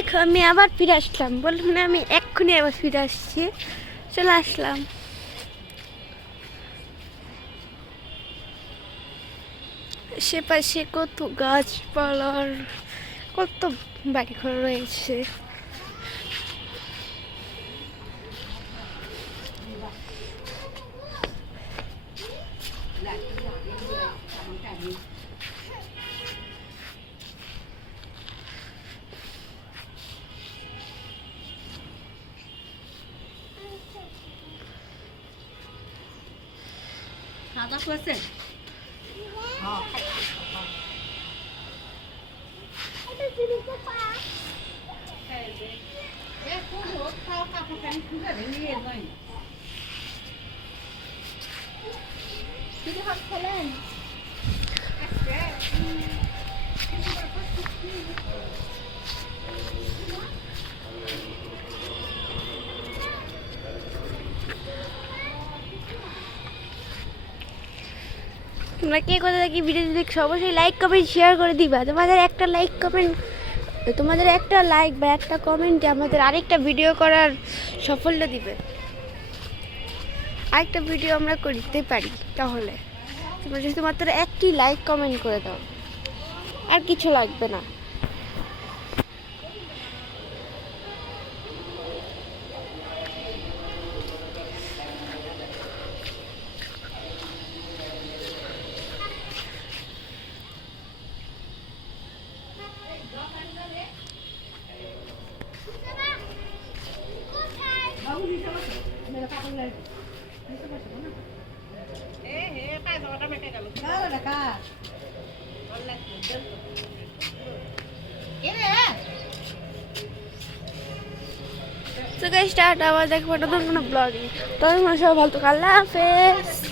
দেখো আমি আবার ফিরে আসলাম, বললাম না আমি এক্ষুনি আবার ফিরে আসছি, চলে আসলাম। সে পাশে কত গাছপালার, কত বাড়িঘর রয়েছে। খাওয়া করেছে? তোমরা কে কোথা থেকে ভিডিওটি দেখছো অবশ্যই লাইক কমেন্ট শেয়ার করে দিবা। তোমাদের একটা লাইক কমেন্ট, তোমাদের একটা লাইক বা একটা কমেন্টে আমাদের আরেকটা ভিডিও করার সাফল্য দিবে, আরেকটা ভিডিও আমরা করতে পারি। তাহলে তোমরা যদি মাত্র একটি লাইক কমেন্ট করে দাও, আর কিছু লাগবে না। তো গাইস, স্টার্ট আবার দেখবো নতুন কোনো ব্লগে। তখন সবাই ভালো থাকো, আল্লাহ হাফেজ।